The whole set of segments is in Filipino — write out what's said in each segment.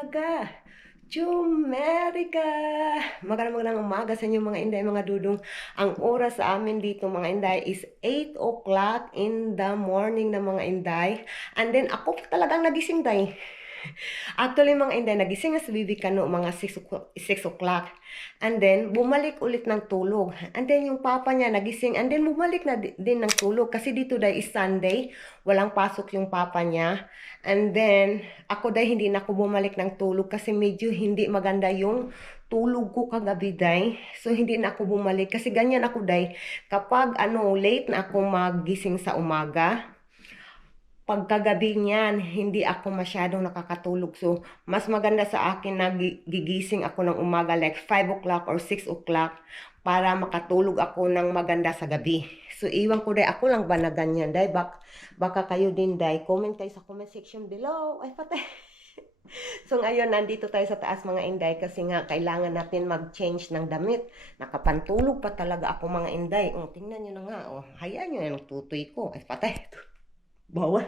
umaga! Chumerica! Magandang umaga sa inyo mga inday, mga dudong. Ang oras sa amin dito mga inday is 8 o'clock in the morning na mga inday. And then ako talagang nagising day. Actually mga inday, nagising na si Bibi Kano mga 6 o'clock. And then bumalik ulit ng tulog. And then yung papa niya nagising and then bumalik na din ng tulog. Kasi dito day is Sunday, walang pasok yung papa niya. And then ako day hindi na ako bumalik ng tulog kasi medyo hindi maganda yung tulog ko kagabi day. So hindi na ako bumalik kasi ganyan ako day. Kapag late na ako magising sa umaga, pagkagabi niyan, hindi ako masyadong nakakatulog. So, mas maganda sa akin na gigising ako ng umaga like 5 o'clock or 6 o'clock para makatulog ako ng maganda sa gabi. So, iwan ko day, ako lang ba na ganyan day? Baka kayo din day. Comment kayo sa comment section below. Ay, patay. So, ngayon, nandito tayo sa taas mga inday kasi nga kailangan natin mag-change ng damit. Nakapantulog pa talaga ako mga inday. Tingnan nyo na nga. Hayaan nyo yung tutoy ko. Ay, patay. Bawal.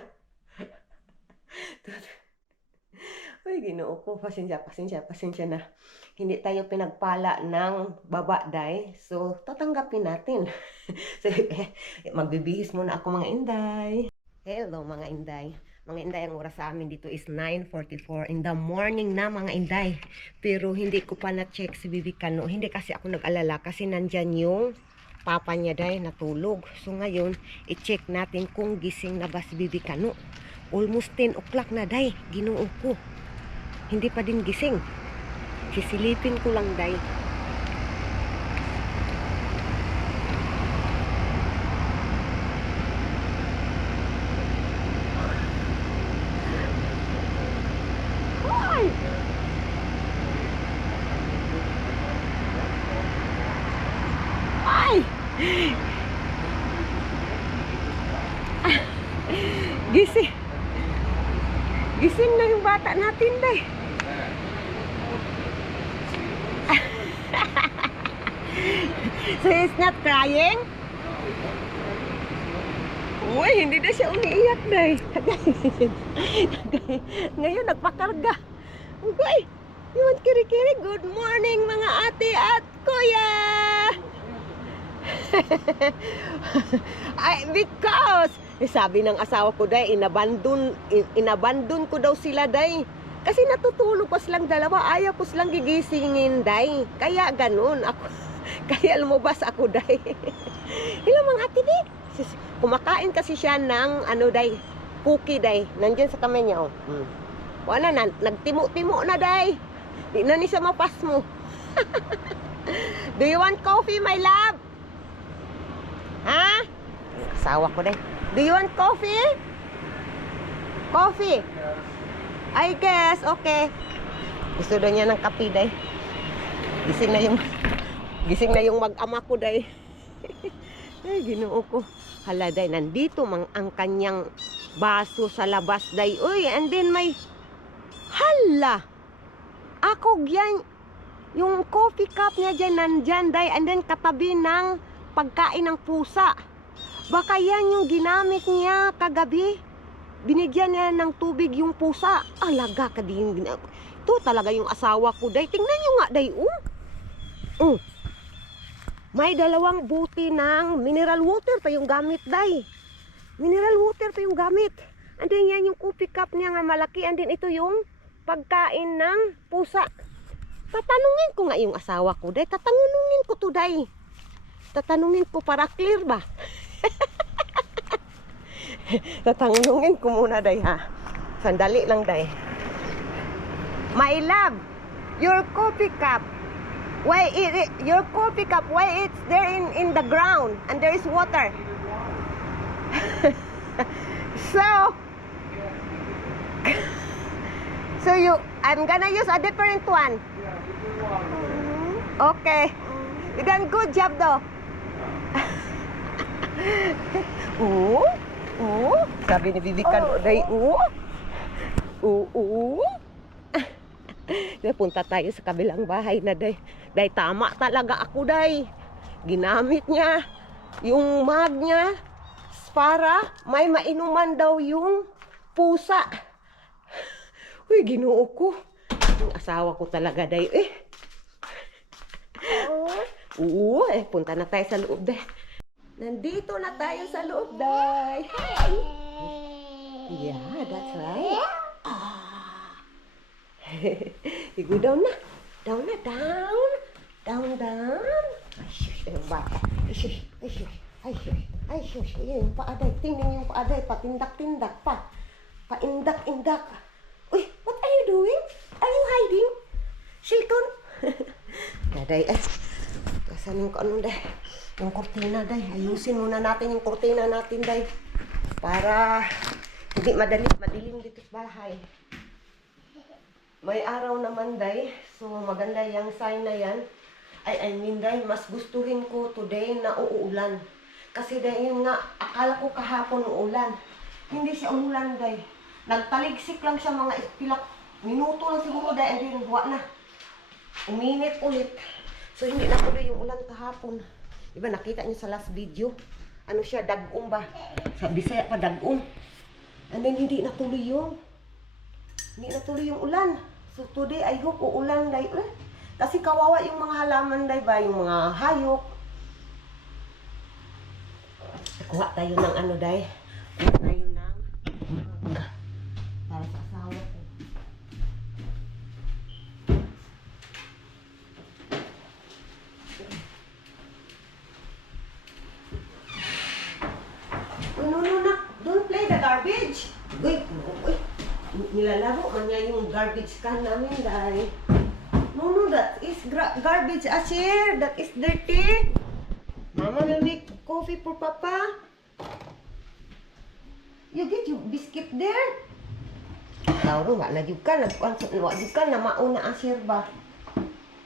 Uy, Ginoo ko, pasensya na. Hindi tayo pinagpala ng babaday, so tatanggapin natin. So, magbibihis muna ako mga inday. Hello mga inday. Mga inday, ang oras sa amin dito is 9:44 in the morning na mga inday. Pero hindi ko pa na-check si Bibi Kano. Hindi kasi ako nag-alala kasi nandyan yung papa niya day natulog. So ngayon, i-check natin kung gising na ba si Bibi Kano. Almost 10 o'clock na day, Ginoo ko. Hindi pa din gising. Sisilipin ko lang day. Ay! Ay! Gising. Gising na yung bata natin, day. So he's not crying? Uy, hindi na siya umiiyak, day. Ngayon, nagpakarga. Uy, you want kiri-kiri? Good morning, mga ate at kuya! Because sabi ng asawa ko day, inabandon ko daw sila day. Kasi natutulog pa silang dalawa, ayaw ko silang gigisingin day. Kaya ganun ako. Kaya lumabas ako day. Hello mga ate di. Kumakain kasi siya ng day, cookie day. Nandiyan sa kamay niya. Wala na, nagtimo-timo na day. Di na ni siya mapas mo. Do you want coffee, my love? Ha? Asawa ko day. Do you want coffee? Coffee? I guess, okay. Gusto daw niya ng kape, day. Gising na yung mag-ama ko, day. Ay, Ginoo ko. Hala, day, nandito ang kanyang baso sa labas, day. Uy, and then may, hala, ako yan, yung coffee cup niya dyan, nandyan, day, and then katabi ng pagkain ng pusa. Baka yan yung ginamit niya kagabi. Binigyan niya ng tubig yung pusa. Alaga ka din. Ito talaga yung asawa ko, day. Tingnan nyo nga, day. May 2 buti ng mineral water pa yung gamit, day. Mineral water pa yung gamit. And then yan yung coffee cup niya nga malaki. And then ito yung pagkain ng pusa. Tatanungin ko nga yung asawa ko, day. Tatanungin ko to, day. Tatanungin ko para clear ba? Tatanungin ko muna, day, ha. Sandali lang, day. My love, your coffee cup. Your coffee cup, why it's there in the ground and there is water? So I'm gonna use a different one. Okay. You done good job though. Sabi ni Bibi Kano, day, punta tayo sa kabilang bahay na, day. Day, tama talaga ako, day. Ginamit niya yung mug niya para may mainuman daw yung pusa. Uy, Ginoo ko. Yung asawa ko talaga, day. Oo, punta na tayo sa loob, day. Nandito na tayo sa loob, day. Hi! Yeah, that's right. You go down na. Down na, down. Down. Ay, shush, yung bata. Ay, shush. Yung paaday. Tingnan yung paaday. Patindak-tindak pa. Paindak-indak. Uy, what are you doing? Are you hiding? Shilton? Daday, kasan yung ano, day? Yung kortina, day. Ayusin muna natin yung kortina natin, day. Para hindi madilim dito sa bahay. May araw naman, day. So, maganda yung sign na yan. I mean, day, mas gustuhin ko today na uulan. Kasi, day, yun nga, akala ko kahapon uulan. Hindi siya umulan, day. Nagtaligsik lang siya mga pilak minuto lang siguro, day, and then buwa na. Uminit ulit. So, hindi na tuloy yung ulan kahapon. Diba, nakita niyo sa last video? Ano siya, dagong ba? Sa Bisaya pa, dagong. And then, hindi na tuloy yung ulan. So, today, I hope uulan, day. Kasi kawawa yung mga halaman, day ba? Yung mga hayop. Kuha tayo ng ano, day. Kuha tayo ng para sa asawa ko. No, don't play the garbage. Uy, nilalaro man niya yung garbage can namin, day. No, that is garbage, Asher. That is dirty. Mama will make coffee for Papa. You get your biscuit there. Tahu nggak na juga na mauna Asher ba.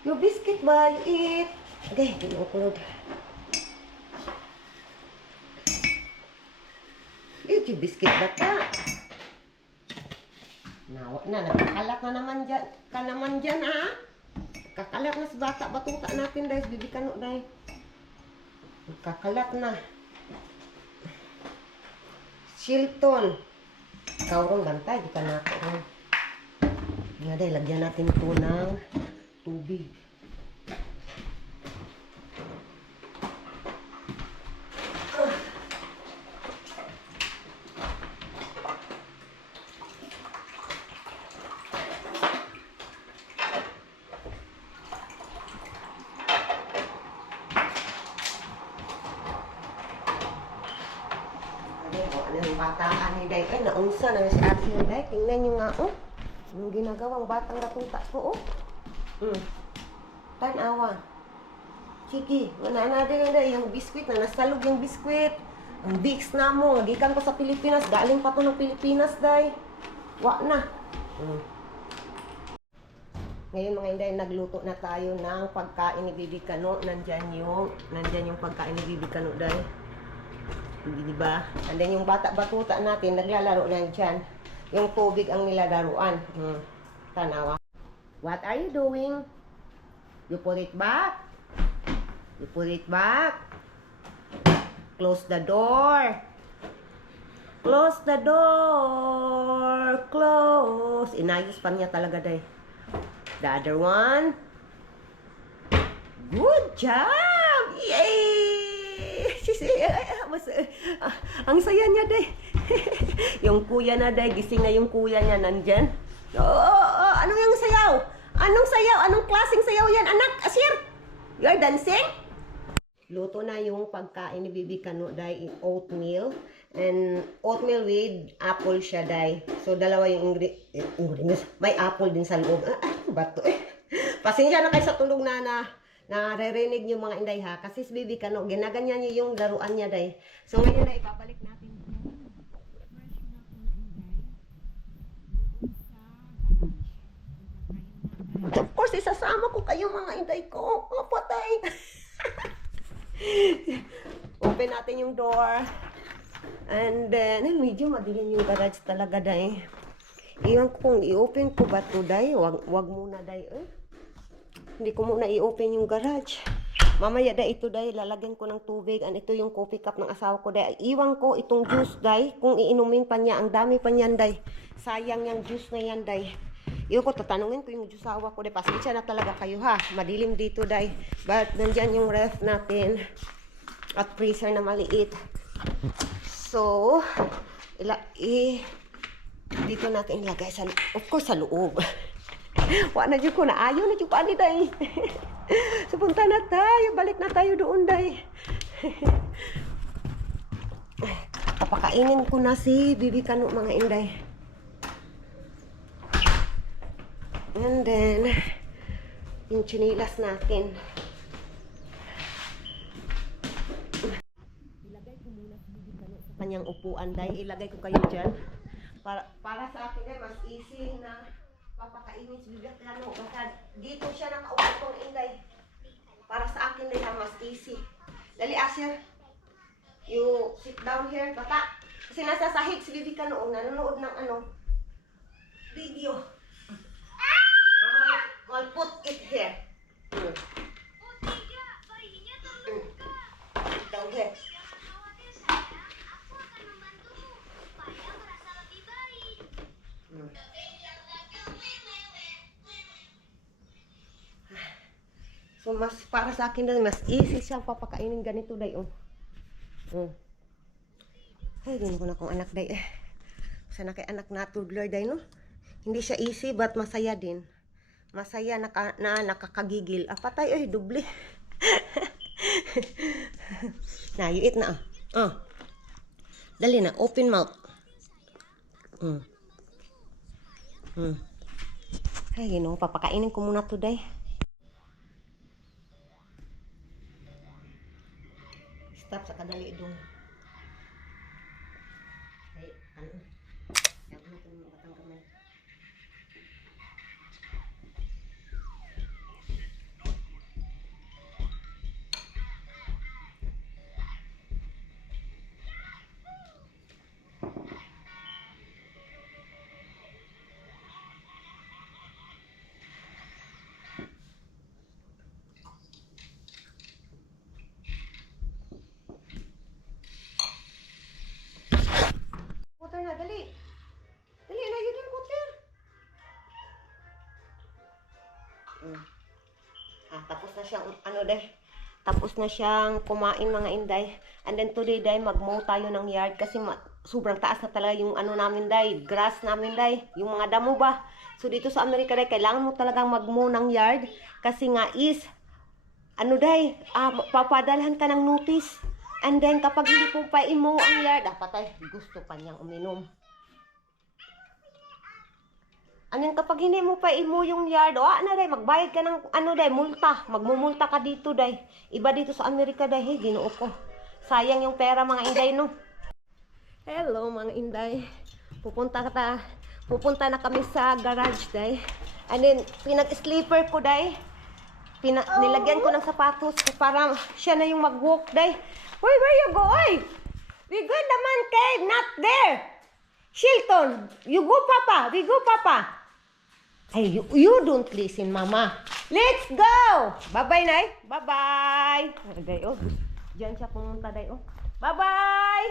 Your biscuit ba, you eat. Okay, kinukulog. Eat your biscuit bata. Nagkakalat na naman dyan, ha? Kakalat na sa bata, batuta natin, guys. Bibikan, guys. Kakalat na. Shilton. Ikaw ron, bantay. Di ka na ako ron. Nga, day, lagyan natin ito ng tubig. Yung bataan ni Day. Ay, naunsa na si Ate ni Day. Tingnan nyo nga, yung ginagawang batang ratuta ko, Tanawa. Sige, wala na din Day. Yung biskwit na nasalog yung biskwit. Ang Bix na mo. Nagikan pa sa Pilipinas. Galing pa to ng Pilipinas, Day. Wa na. Ngayon mga Inday, nagluto na tayo ng pagkain ni Bibi Kano. Nandyan yung pagkain ni Bibi Kano, Day. Diba? And then yung bata-batuta natin, naglalaro lang dyan. Yung tubig ang nilalaruan. Tanawa. What are you doing? You put it back? You put it back? Close the door. Close the door. Close. Inayos pa niya talaga, day. The other one. Good job! Yay! Ang saya niya, day. Yung kuya na, day. Gising na yung kuya niya nandyan. Anong yung sayaw? Anong sayaw? Anong klaseng sayaw yan, anak? Asir? You're dancing? Luto na yung pagkain ni Bibi Kano, day. Oatmeal. And oatmeal with apple siya, day. So, dalawa yung ingredients. May apple din sa loob. Ano ba to? Pasensya na kayo sa tulong na naririnig niyo mga Inday, ha. Kasi si Bibi Kano, ginaganyan niya yung laruan niya, day. So, ngayon na ipabalik natin. Of course, isasama ko kayo mga Inday ko. Patay. Open natin yung door. And then, medyo madilim yung garage talaga, day. Iwan ko kung i-open ko ba to, day. Wag muna, day. Hindi ko muna i-open yung garage. Mamaya, day, ito, day. Lalagyan ko ng tubig. And ito yung coffee cup ng asawa ko, day. Iwan ko itong juice, day. Kung iinumin pa niya, ang dami pa niyan, day. Sayang yung juice na yan, day. Iyo ko, tatanungin ko yung jusawa ko, day. Pasensya na talaga kayo ha. Madilim dito, day. But, nandyan yung ref natin. At freezer na maliit. So, dito natin ilagay sa, of course, sa loob. Wala na dyan ko na. Ayaw na dyan ko, ani, day. So, punta na tayo. Balik na tayo doon, day. Papakainin ko na si Bibi Kano, mga inday. And then, yung chinilas natin. Ilagay ko muna si Bibi Kano sa kanyang upuan, day. Ilagay ko kayo dyan. Para sa akin ay mas easy na papakainin si Bibi Kano. Basta dito siya nakaupo kong inday. Para sa akin day mas easy. Dali, Asher. You sit down here, bata. Kasi nasa sahig si Bibi Kano, nanonood ng video. I'll put it here. Sit down here. So, mas para sa akin na mas easy siyang papakainin ganito, day. Ay, din ko na kong anak, day. Sana kay anak na toddler, day, no? Hindi siya easy, but masaya din. Masaya na nakakagigil. Patay, ay, doble. Na, you eat na, Dali na, open mouth. Ay, papakainin ko muna to, day. Stop sa kadali dong. Ay, ano? Yan ko na kung makatang kamay. Water na, dali. Dali na, yun yung water. Tapos na siyang, tapos na siyang kumain, mga inday. And then today, day, mag-mow tayo ng yard kasi sobrang taas na talaga yung namin, day. Grass namin, day. Yung mga damo ba. So, dito sa Amerika, day, kailangan mo talagang mag-mow ng yard kasi nga is, day, papadalhan ka ng notice. And then, kapag hindi ko pa imo ang yard, dapat ay gusto pa niyang uminom. And then, kapag hindi mo pa imo yung yard, day, magbayad ka ng, day, multa. Magmumulta ka dito, day. Iba dito sa Amerika, day. Hey, ginoo ko. Sayang yung pera, mga inday, no? Hello, mga inday. Pupunta na kami sa garage, day. And then, pinag-sleeper ko, day. Nilagyan ko ng sapatos para siya na yung mag-walk, day. Where you go, oy? We go in the man cave, not there. Shilton, you go, Papa. We go, Papa. Hey, you don't listen, Mama. Let's go. Bye-bye, Nay. Bye-bye. Day, diyan siya pumunta, day, Bye-bye.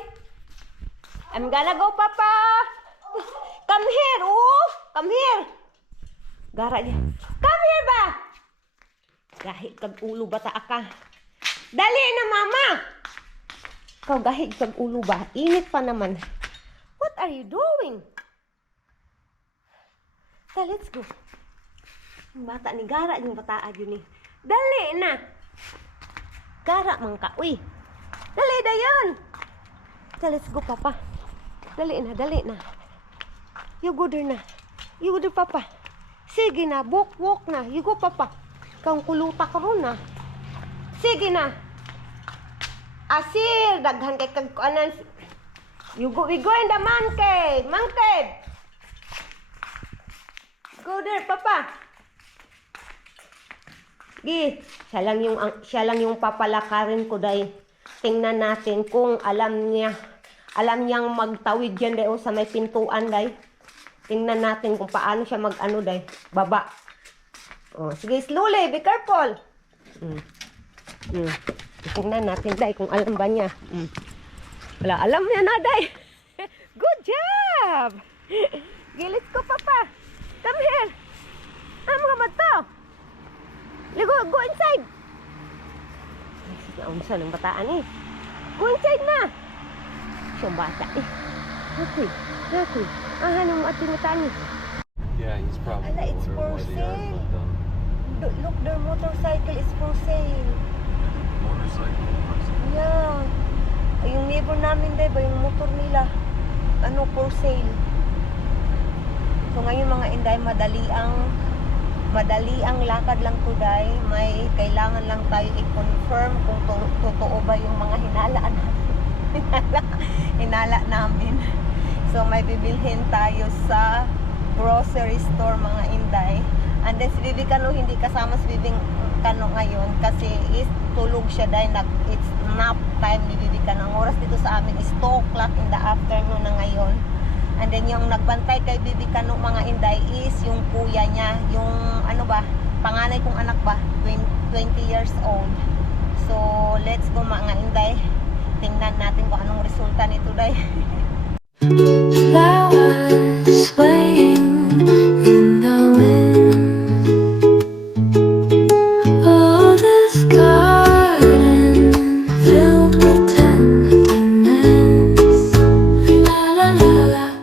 I'm gonna go, Papa. Come here, Come here. Gara niya. Come here ba? Gahit kag ulo bata ka. Dali na, Mama. Ikaw gahit kag ulo ba? Init pa naman. What are you doing? Let's go. Yung bata ni Gara, yung bata yun eh. Dali na. Gara man ka. Uy. Dali na yun. Let's go, Papa. Dali na. You go there na. You go there, Papa. Sige na. Walk na. You go, Papa. Kang kuluta ka ron na. Sige na. Asir. Daghan kay kagkuanan. We go in the man cave. Man cave. Go there, Papa. Siya lang yung papalakarin ko, day. Tingnan natin kung alam niyang magtawid dyan, day, sa may pintuan, day. Tingnan natin kung paano siya day. Baba. Sige, slowly, be careful. Tingnan natin, day, kung alam ba niya. Wala, alam niya na, day. Good job. Okay, let's go, Papa. Come here. Saan ang bataan eh? Go inside na! Siyang bata eh. Nakoy. Hanong ating bataan eh. Yeah, he's probably Ala, it's wondering for why the yard's sale. not done. Look, their motorcycle is for sale. Motorcycle. Yeah. Ay, yung neighbor namin, diba, yung motor nila, ano, for sale. So, ngayon mga inday, madali ang lakad lang today. May kailangan lang tayo i-confirm kung totoo ba yung mga hinalaan namin. hinala namin. So, may bibilhin tayo sa grocery store mga inday. And then si Bibi Kano hindi kasama si Bibi Kano ngayon kasi is tulog siya dahil it's nap time ni Bibi Kano. Ang oras dito sa amin is 2 o'clock in the afternoon na ngayon. And then yung nagbantay kay Bibi Kano mga inday is yung kuya niya, yung ano ba, panganay kong anak ba, 20 years old. So let's go mga inday. Tingnan natin kung anong resulta nito day. Flowers swaying in the wind. Oh, this garden filled with tenderness. La la la la.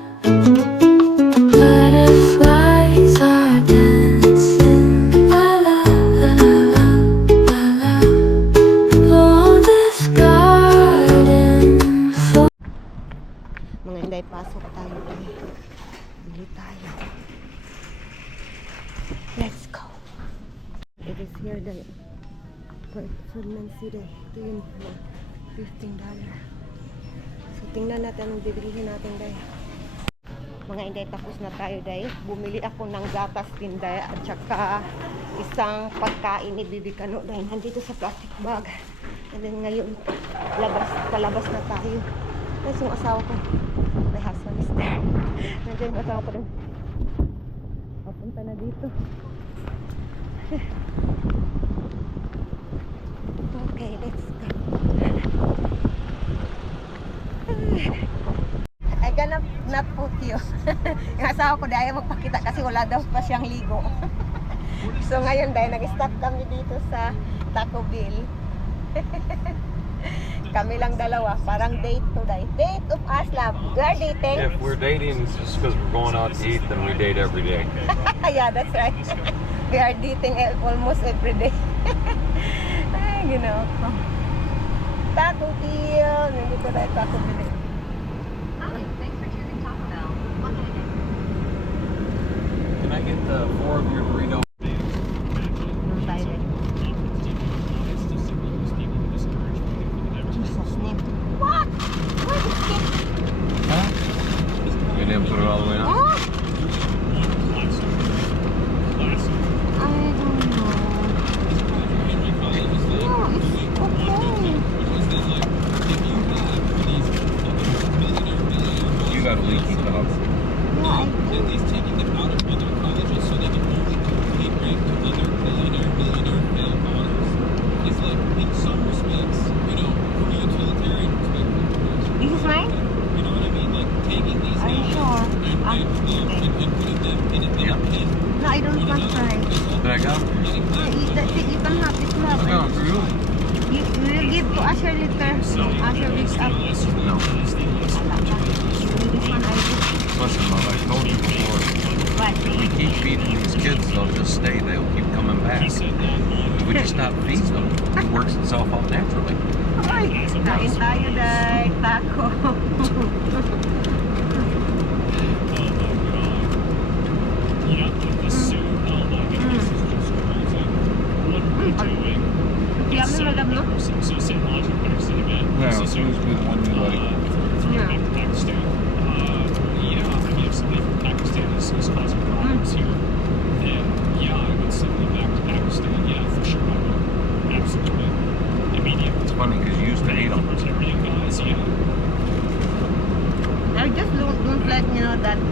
Butterflies are dancing. La la la la la la. Oh, this garden. Mga inday, pasok tayo day. Bili tayo. Let's go. It is here day. Ferdinand City. Ito yun for $15. So tingnan natin anong bibilihin natin day. Mga inday, tapos na tayo day. Bumili ako ng gatas din day at saka isang pagkain ni Bibi Kano day. Nandito sa plastic bag. And then ngayon, palabas na tayo. Tapos yung asawa ko, my husband is there. Nandiyan yung asawa ko rin. Papunta na dito. Okay, let's go. I gonna not put you. Yung asawa ko dahil magpakita kasi wala daw pa siyang ligo. So ngayon dahil nag-stop kami dito sa Taco Bell. Kami lang dalawa, parang date today. Date of us, love. We are dating. If we're dating, it's just because we're going out to eat, then we date every day. Yeah, that's right. We are dating almost every day. Ay, Taco Bell. Nandito tayo Taco Bell. Hi, thanks for choosing Taco Bell. What can I do? Can I get the 4 of your burrito? Doon tayo rin. Jesus name. What? Where is it? Huh? You didn't put it all the way on? Huh? I don't know. No, it's okay. You got a leaky top. Yeah, I think. This is mine? Are you sure? Okay. Yeah. No, I don't want fries. Did I got them for you? That's it. You can have this I got love. them for you. You will give to Asher later. Asher picks up. No. This one I do. Listen, Mom, I told you before. But We keep feeding these kids, they'll just stay. They'll keep coming back. If we just stop feeding them, it works itself out naturally. Ay, kain tayo day. Taco. Yummy, madam, no? Yeah, as soon as we one you like. Yeah. It's funny because you used to hate them. I just don't like,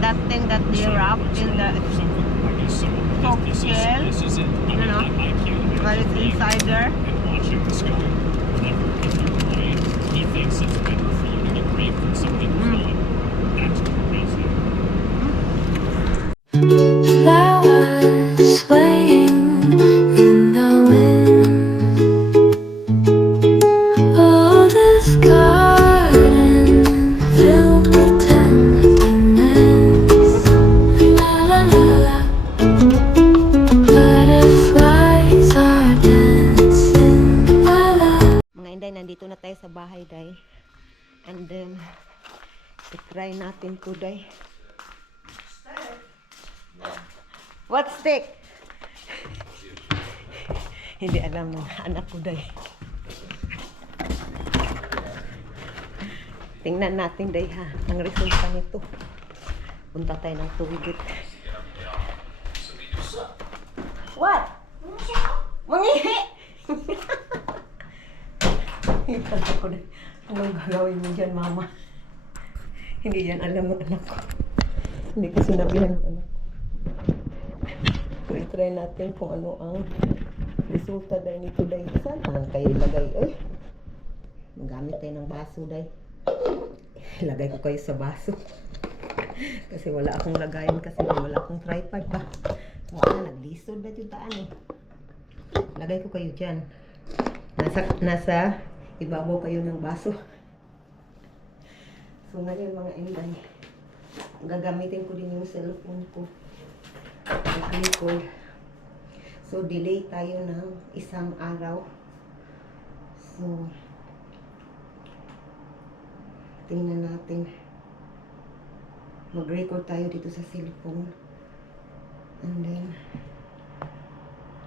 that thing that they wrap in the soft shell, but it's inside there. Flowers swaying in the wind. bahay, day. And then, i-try natin to, day. What stick? Hindi alam ng anak ko, day. Tingnan natin, day, ha. Ang resulta nito. Punta tayo ng tuwigit. What? Mangihi! Ikala ko na. Anong gagawin mo dyan, mama? Hindi yan alam ng anak ko. Hindi ko sinabihan ng anak ko. So, i-try natin kung ano ang resulta dahil nito, day. Saan naman kayo ilagay? Eh, magamit tayo ng baso, day. Ilagay ko kayo sa baso. Kasi wala akong lagayan kasi wala akong tripod pa. Naglisod na yung taan eh. Lagay ko kayo dyan. Nasa ibabaw kayo ng baso. So ngayon mga inday, gagamitin ko din yung cellphone ko. So delay tayo ng isang araw. So tingnan natin. Mag-record tayo dito sa cellphone. And then,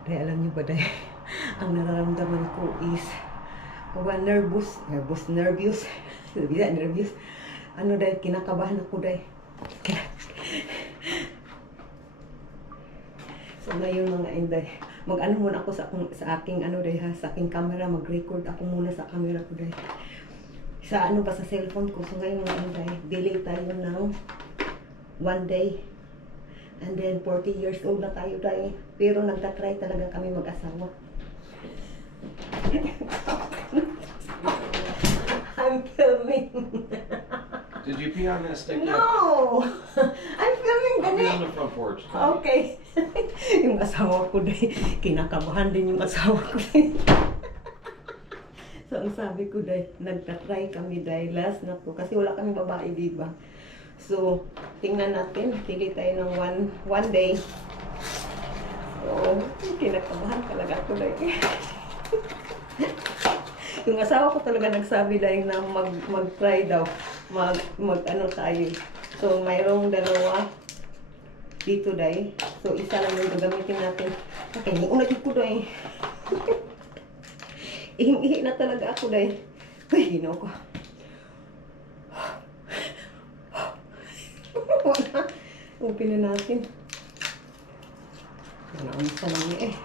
alam niyo ba dahil, ang nararamdaman ko is, nervous. Ano dahil, kinakabahan ako dahil. So ngayon mga inday, mag-ano muna ako sa aking sa aking camera, mag-record ako muna sa camera ko dahil. Sa cellphone ko. So ngayon mga inday, delay tayo ng 1 day. And then 40 years old na tayo dahil. Pero nagtatry talaga kami mag-asawa. I'm filming. Did you pee on that stick? No! I'm filming I'll be gani. on the front porch. Okay. Yung asawa ko dahil. Kinakabahan din yung asawa ko dahil. So ang sabi ko dahil, nagtatry kami dahil last na po. Kasi wala kami babae, diba? So, tingnan natin. Pili tayo ng one day. So, kinakabahan talaga ako dahil. Yung asawa ko talaga nagsabi dahil na mag-try daw. Mag-ano tayo. So, mayroong dalawa dito dahil. So, isa lang yung gagamitin natin. Okay, unat ko dahil. Ihing-ihi na talaga ako dahil. Uy, ginaw ko. Open na natin. Naunsa lang niya eh.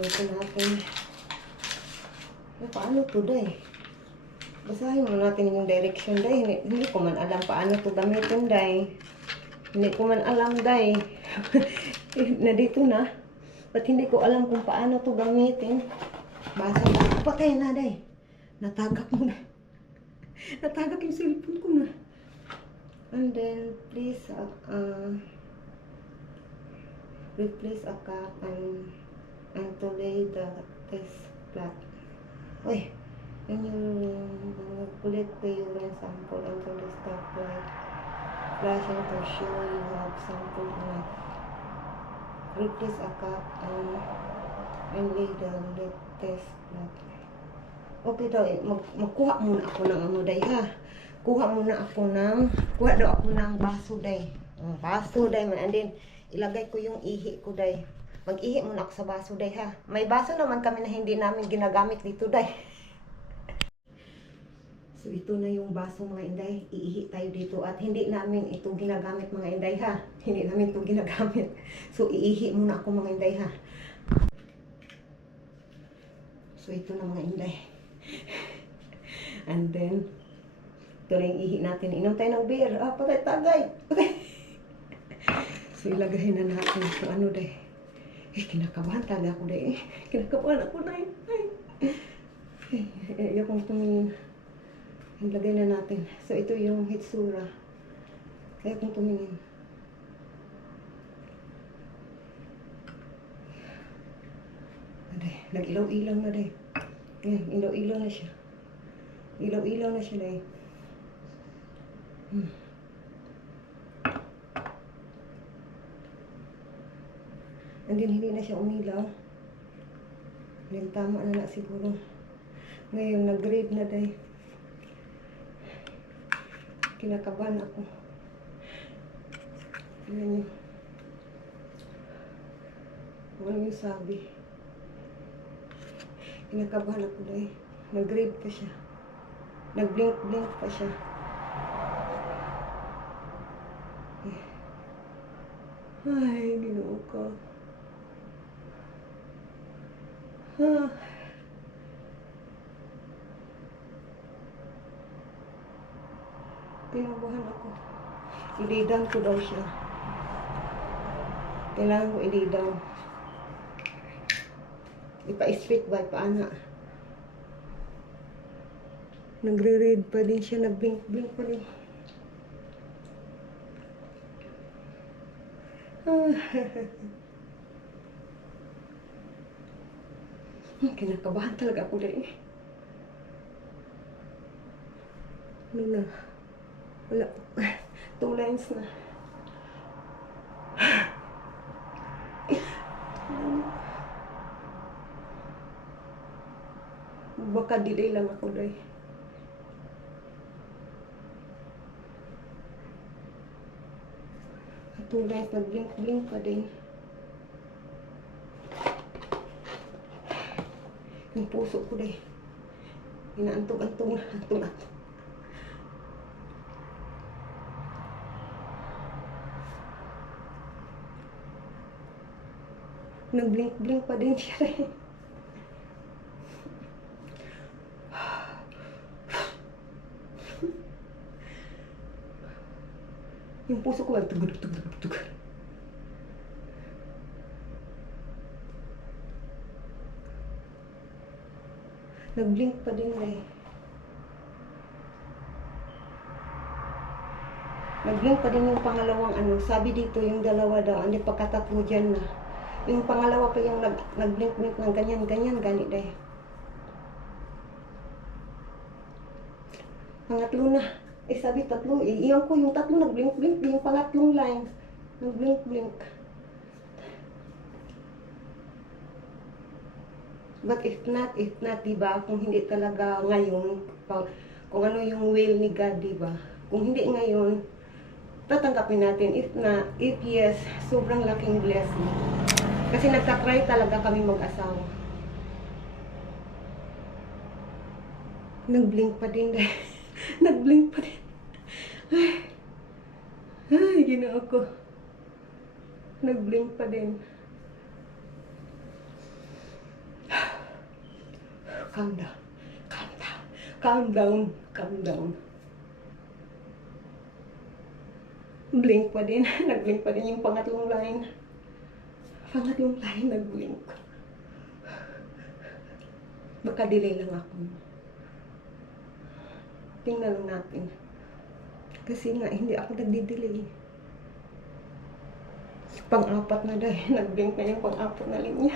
Open natin. Paano to day? Basahin mo natin yung direction day. Hindi ko man alam paano to gamitin day. Hindi ko man alam day. Na dito na. Ba't hindi ko alam kung paano to gamitin? Basa na. Patay na day. Natagak mo na. Natagak yung cellphone ko na. And then, please, replace a cap and to lay the test plot. Uy, when you collect the urine sample until the stoplight flashing to show you have sample enough. Replace a cap and lay the test plot. Okay daw, magkuha muna ako ng ano day ha. Kuha daw ako ng baso day. Baso day man. And then, ilagay ko yung ihi ko day. Mag-ihi muna ako sa baso day ha. May baso naman kami na hindi namin ginagamit dito day. So, ito na yung baso mga inday. Iihi tayo dito at hindi namin ito ginagamit mga inday ha. Hindi namin ito ginagamit. So, iihi muna ako mga inday ha. So, ito na mga inday. And then, ito na yung ihi natin. Inom tayo ng beer. Patay tagay. So, ilagay na natin. So, ano day. Kinakabahan talaga ako day. Kinakabahan ako day. Ayaw kong tumingin. Ilagay na natin. So, ito yung hitsura. Kaya kong tumingin. Aday, nag-ilaw-ilaw na day. Ayan, ilaw-ilaw na siya. Ilaw-ilaw na siya day. And then, hindi na siya umilaw. Yung tama na na siguro. Ngayon, nag-grade na day. Kinakabahan ako. Yan yun. Ano yung sabi? Kinakabahan ako day. Nag-grade pa siya. Nag-blink-blink pa siya. Ay, Ginoo ko. Ah. Tinabahan ako. I-lay-down ko daw siya. Kailangan ko i-lay-down. Ipa-straight ba? Paana? Nagre-read pa din siya. Nag-blink-blink pa din. Kinakabahan talaga ako dahil. Ano na? Wala. 2 lines na. Baka delay lang ako dahil. Tulad nag-blink-blink pa din. Yung puso ko din. Inaantog-antog na. Antog-antog. Nag-blink-blink pa din siya rin. Yung puso ko tugod. Nag-blink pa din eh. Nag-blink pa din yung pangalawang ano. Sabi dito yung dalawa daw. Hindi pagkatatlo dyan na. Yung pangalawa pa yung nag-blink-blink ng ganyan-ganyan. Ganit eh. Pangatlo na. Eh sabi tatlo, iyan ko yung tatlo nag-blink-blink, yung pangatlong line, nag-blink-blink. But if not, diba, kung hindi talaga ngayon, kung ano yung will ni God, diba, kung hindi ngayon, tatanggapin natin. If not, if yes, sobrang laking blessing. Kasi nagtatry talaga kami mag-asawa. Nag-blink pa din dahil. Nag-blink pa din. Ay, Ginoo ko. Nag-blink pa din. Calm down. Calm down. Calm down. Calm down. Blink pa din. Nag-blink pa din yung pangatlong line. Pangatlong line, nag-blink. Baka delay lang ako. Tingnan lang natin. Kasi nga, hindi ako nagdi-delay. Pang-apat na dahil. Nag-blink na yung pang-apat na linya.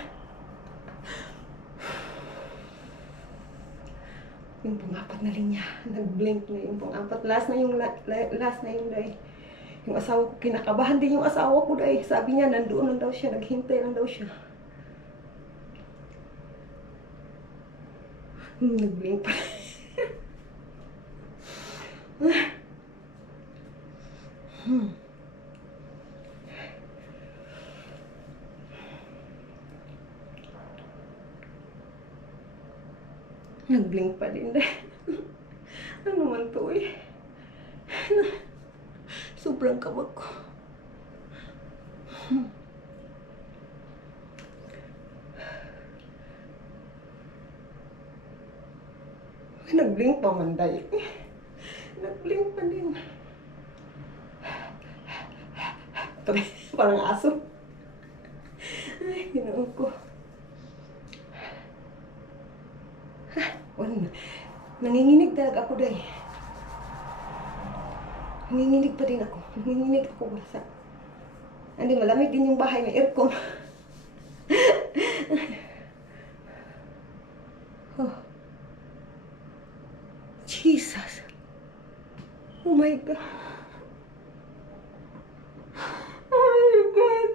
Yung pang-apat na linya. Nag-blink na yung pang-apat. Last na yung dahil. Yung asawa ko, kinakabahan din yung asawa ko dahil. Sabi niya, nandoon lang daw siya. Naghintay lang daw siya. Nag-blink pa. Nag-blink pa din dahil. Ano man to eh. Sobrang kabag ko. Nag-blink pa man dahil. Nag-blink pa din. Parang aso. Ay, Ginoo ko. Nanginginig talaga ako dahil. Nanginginig pa din ako. Nanginginig ako basta. Hindi, malamig din yung bahay, may aircon. Oh. Jesus. Oh my God. Oh my God.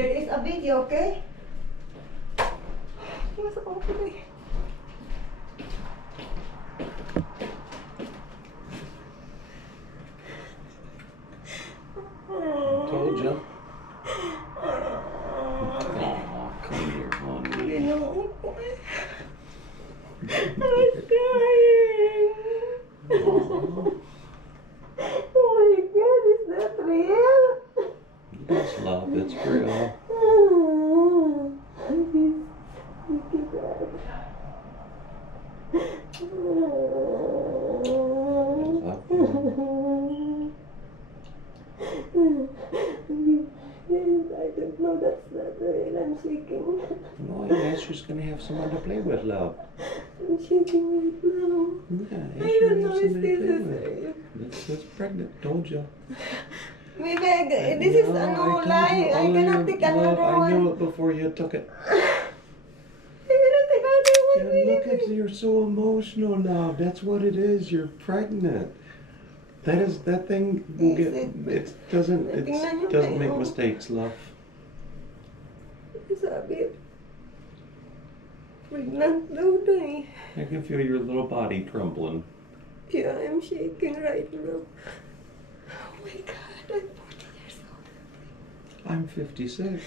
There is a video, okay? Masok ako today. Told you. Oh, come here, honey. Ginoo ko eh. I was crying. Oh my God, is that real? Yes, love, it's real. Oh, look at that. I don't know, that's not real. I'm shaking. No, Asher's gonna have someone to play with, love. I'm shaking right now. Yeah, I Asher don't will know have if somebody to this play is with. real. It's pregnant, told you. Maybe this is a no lie. I cannot take another I one. knew it before you took it. I cannot take another one. Yeah, look baby. at you're so emotional now. That's what it is. You're pregnant. That thing will get. It doesn't make mistakes, love. Sabi, pregnant daw na eh. I can feel your little body trembling. Yeah, I'm shaking right now. Oh my God, I'm 40 years old. I'm 56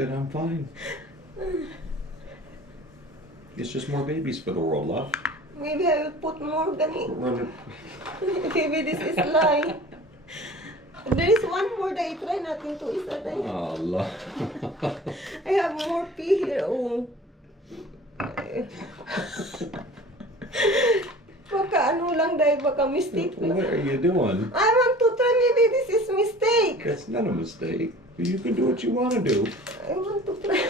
and I'm fine. It's just more babies for the world, love. Maybe I will put more than it. Run it. Maybe this is lie. There is one more that I try natin to isa tayo. Oh, love. I have more pee here. Oh. Baka ano lang dahil baka mistake What lang. are you doing? I want to try, maybe this is mistake. That's not a mistake. You can do what you want to do. I want to try.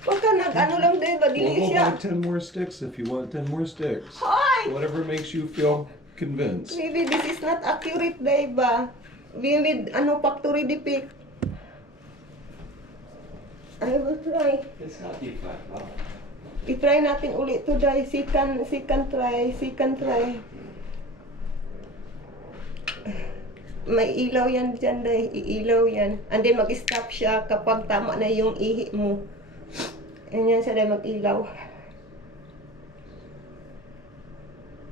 Baka nag-ano lang dahil We'll badili go siya. buy 10 more sticks if you want 10 more sticks. Hoy! Whatever makes you feel convinced. Maybe this is not accurate dahil ba? With ano, factory defect. I will try. It's not defect, love. I-try natin ulit to dahil second try. May ilaw yan dyan dahil, iilaw yan. And then mag-stop siya kapag tama na yung ihi mo. And yan siya dahil mag-ilaw.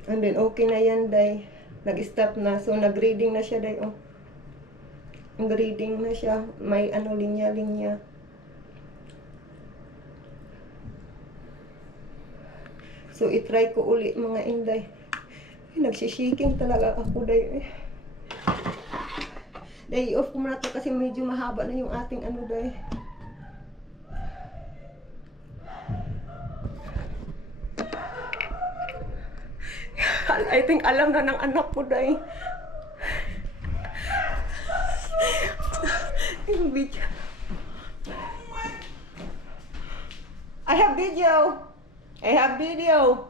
And then okay na yan dahil nag-stop na. So nag-reading na siya dahil, oh. Nag-reading na siya. May ano, linya-linya. So i-try ko uli mga inday. Ay, nagsishaking talaga ako dahil. Dahil i-off ko muna ito kasi medyo mahaba na yung ating ano dahil. I think alam na ng anak ko dahil. Yung video. I have video.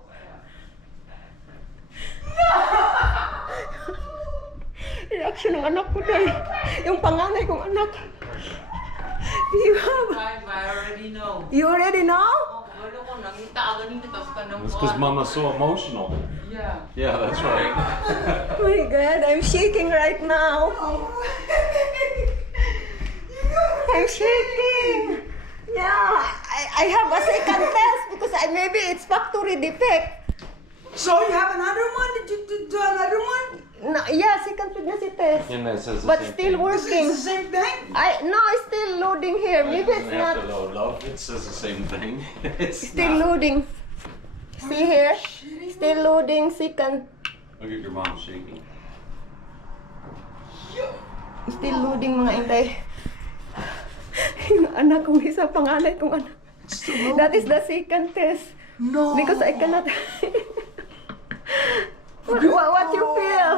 Reaction ng anak ko dahil. Yung panganay kong anak. You have. I already know. You already know? Oh, wala ko, nakita ka ganito, tapos ka nang It's because Mama's so emotional. Yeah. Yeah, that's right. Oh my God, I'm shaking right now. I'm shaking. Yeah, I have a second test because maybe it's factory defect. So you have another one? Did you do another one? No, yeah, second pregnancy test. And that says the But same still thing. working. It's the same thing? No, it's still loading here. Maybe It it's doesn't have not. to load, love. It says the same thing. It's Still not. loading. See here? Still loading second. Look at your mom shaking. Still loading mga intay. Yung anak kong isa, panganay kong anak. That is the second test. No. Because I cannot. What you feel?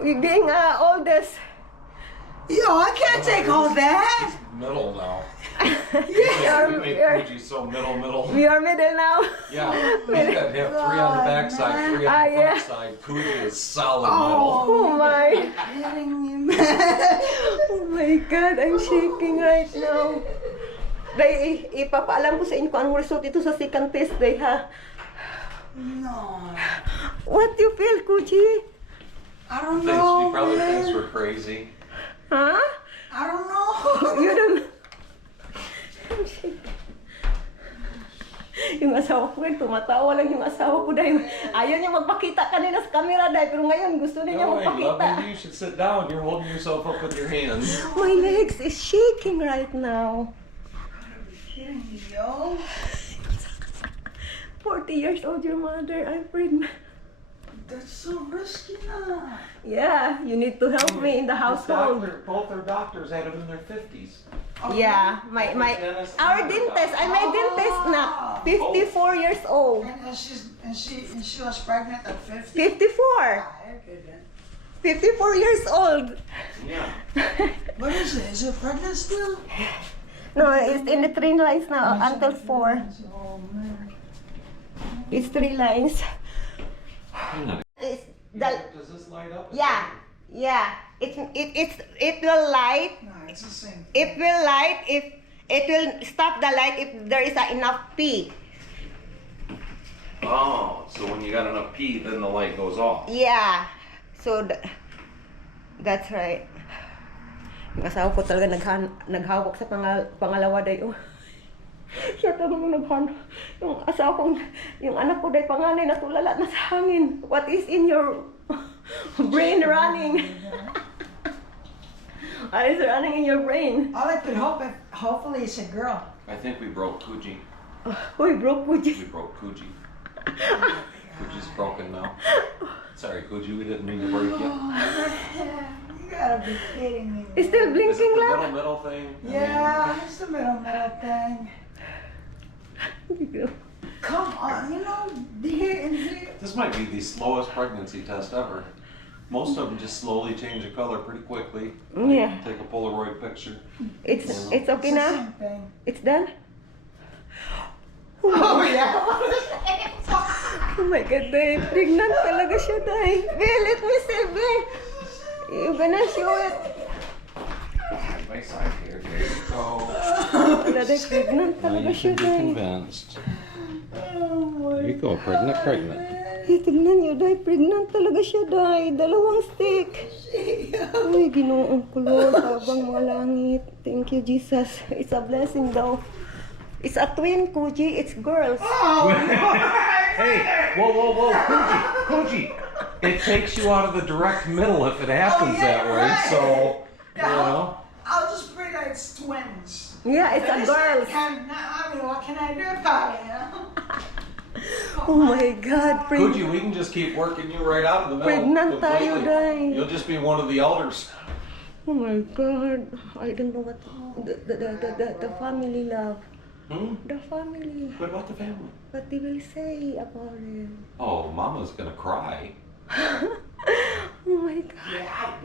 You being oldest. Yo, I can't take all that. Middle now. You're, We make you're, Fuji so middle. you're middle now. Yeah, he's got to have 3 on the back side, 3 on the Ah, yeah. front side. Fuji is solid middle. Oh my. Kidding me, man. Oh my God, I'm shaking right now. Day, ipapaalam ko sa inyo kung anong result ito sa second test, day, ha? No. What you feel, Kuchi? I don't She know. probably man. thinks we're crazy. Huh? I don't know. You don't... Yung asawa ko ngayon, tumatawa lang yung asawa ko dahil ayaw niya magpakita kanina sa camera dahil pero ngayon gusto niya No, wait, magpakita. love, maybe you should sit down. You're holding yourself up with your hands. My legs is shaking right now. Kidding me, yo. 40 years old, your mother. I'm pregnant. That's so risky na. Yeah, you need to help me in the household. Both their doctors had them in their 50s. Yeah, my our dentist. I'm a dentist na 54 years old. And she was pregnant at 50. 54. Okay then. 54 years old. Yeah. What is it? Is it pregnant still? No, it's in the 3 lines now until 4. Oh man. It's 3 lines. It's the Does this light up? yeah. It will light. No, it's the same. It will light if it will stop the light if there is enough pee. Oh, so when you got enough pee, then the light goes off. Yeah. So that's right. Yung asawa ko talaga naghawak sa pangalawa day. Oh. Siya talaga yung asawa kong, yung anak ko day panganay natulala na sa hangin. What is in your brain running? What is running in your brain? All I could hope, hopefully it's a girl. I think we broke Coogee. Uy, broke ko We broke Coogee. Coogiee's broken now. Sorry, Coogee, we didn't mean to break you. You gotta be kidding me. It's still Is it blinking the lang. middle thing? Yeah, it's the middle thing. Come on, you know, here and here. This might be the slowest pregnancy test ever. Most of them just slowly change the color pretty quickly. Yeah. Take a Polaroid picture. It's okay It's the na? same thing. It's done? Oh yeah. Oh my God, Day. Pregnant talaga siya, Day. Bill, let me see, Bill. You gonna show it. Side by side here. There you go. Wala, Day. Pregnant talaga siya, Day. convinced. Oh my. There you go, pregnant. Eh, tignan niyo, Day. Pregnant talaga siya, Day. 2 stick. Uy, ginoong ko, Lord. Tabang mga langit. Thank you, Jesus. It's a blessing daw. It's a twin, Kuji. It's girls. Hey, whoa, Coogee. It takes you out of the direct middle if it happens that way. So, you know. I'll just pray that it's twins. Yeah, it's a girls. I mean, what can I do about it? Oh my God. Coogee, we can just keep working you right out of the middle. Pregnant tayo, completely. Day. You'll just be one of the elders. Oh my God. I don't know what the family love. The family. What about the family? What they will say about it. Oh, Mama's gonna cry. Oh my God.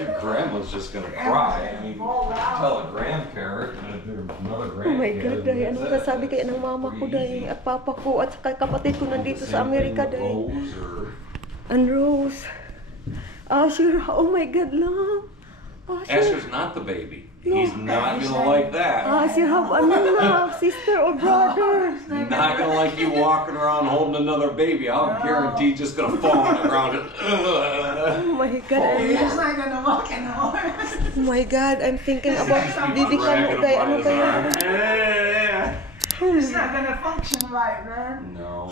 Your grandma's just gonna cry. I mean, tell a grandparent and if there's another Oh my grandkid. God, Day. Ano sasabi kaya ng mama ko, Day? At papa ko at saka kapatid ko nandito sa Amerika, Day. Rose or And Rose. Asher. Oh my God, Love. Asher. Asher's not the baby. He's not gonna like that. Asher have ano na, sister or brother. Not gonna like you walking around holding another baby. I'll guarantee just gonna fall on the ground. Oh my God. He's not gonna walk anymore. Oh my God. I'm thinking about baby ka mo, Day. Ano kaya? He's not gonna function right, man. No.